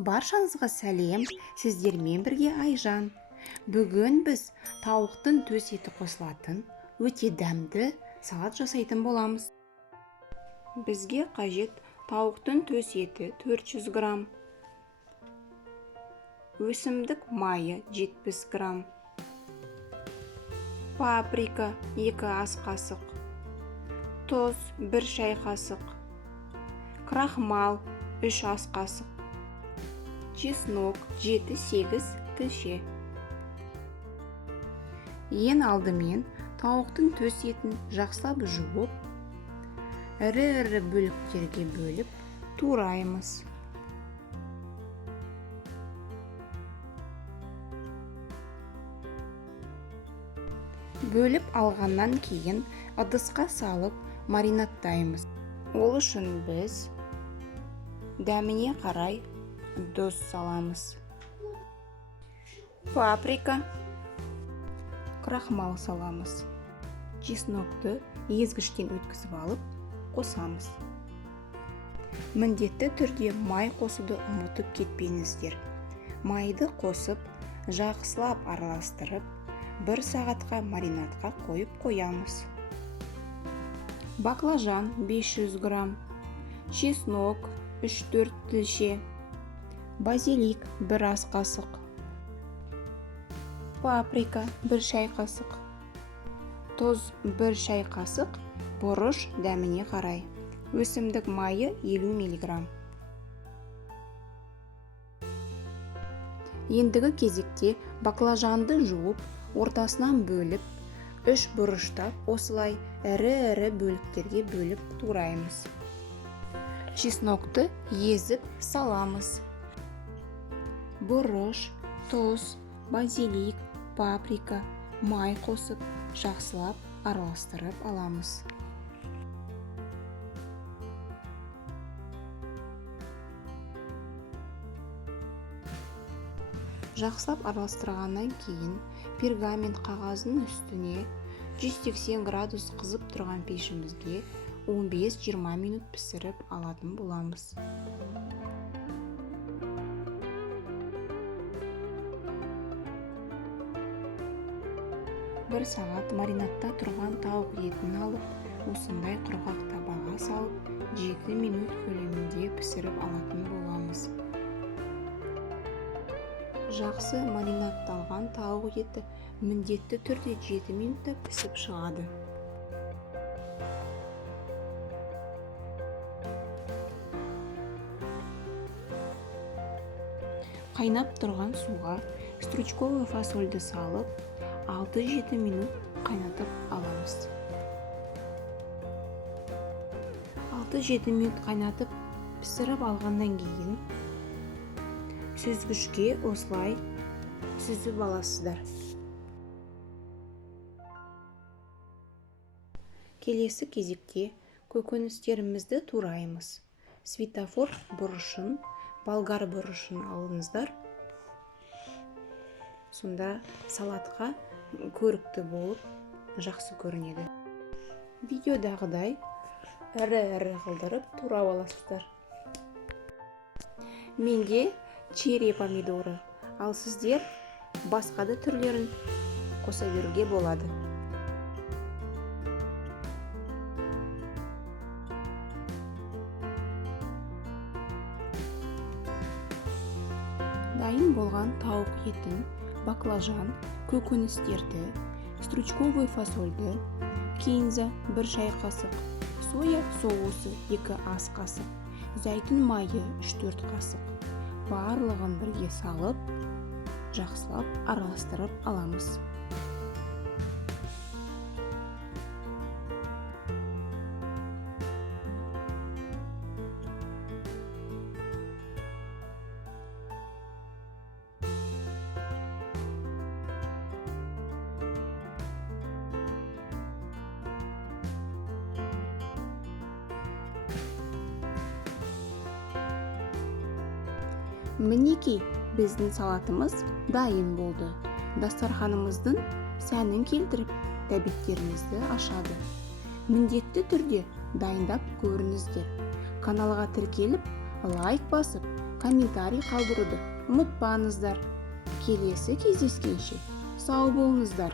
Баршаңызға сәлем, сіздермен бірге Айжан. Бүгін біз тауықтың төс еті қосылатын, өте дәмді салат жасайтын боламыз. Бізге қажет тауықтың төс еті 400 грамм, өсімдік майы 70 грамм, паприка 2 ас қасық, тұз 1 шай қасық, крахмал 3 ас қасық, чеснок 7-8 тілше. Ең алдымен тауықтың төс етін жақсылап жуып, ірі-ірі бөліктерге бөліп тураймыз. Бөліп алғаннан кейін ыдысқа салып маринадтаймыз. Ол үшін біз дәміне қарай тұз саламыз. Паприка, крахмал саламыз. Чеснокты езгіштен өткізіп алып қосамыз. Міндетті түрде май қосуды ұмытып кетпеңіздер. Майды қосып, жақсылап араластырып, 1 сағатқа маринадқа қойып қоямыз. Баклажан 500 грамм, чеснок 3-4 тілше, базилик 1 ас қасық, паприка 1 шай қасық, тұз 1 шай қасық, бұрыш дәміне қарай, өсімдік майы 50 мг. Ендігі кезекте баклажанды жуып, ортасынан бөліп, 3 бұрыштап осылай ірі-ірі бөліктерге бөліп тураймыз. Чеснокты езіп саламыз. Бұрыш, тұз, базилик, паприка, май қосып, жақсылап араластырып аламыз. Жақсылап араластырғаннан кейін пергамент қағазының үстіне 180 градус қызып тұрған пешімізге 15-20 минут пісіріп алатын боламыз. Бір сағат маринадта тұрған тауық етін алып, осындай құрғақ табаға салып, 7 минут көлемінде пісіріп алатын боламыз. Жақсы маринадталған тауық еті міндетті түрде 7 минутта пісіп шығады. Қайнап тұрған суға стручковый фасольді салып, 6-7 минут қайнатып аламыз. 6-7 минут қайнатып пісіріп алғаннан кейін сүзгішке осылай сүзіп аласыздар. Келесі кезекте көкөністерімізді тураймыз. Светофор бұрышын, болгар бұрышын алыңыздар. Сонда салатқа көрікті болып жақсы көрінеді. Видеодағыдай ірі-ірі қылдырып турап аласыздар. Менде черри помидоры, ал сіздер басқа да түрлерін қоса беруге болады. Дайын болған тауық етін, баклажан, көкөністерді, стручковый фасольді, кинза 1 шай қасық, соя соусы 2 ас қасық, зәйтүн майы 3-4 қасық. Барлығын бірге салып, жақсылап араластырып аламыз. Мінекей, біздің салатымыз дайын болды. Дастарханымыздың сәнін келтіріп, тәбеттерімізді ашады. Міндетті түрде дайындап көріңіздер. Каналға тіркеліп, лайк басып, комментарий қалдыруды ұмытпаңыздар. Келесі кездескенше сау болыңыздар.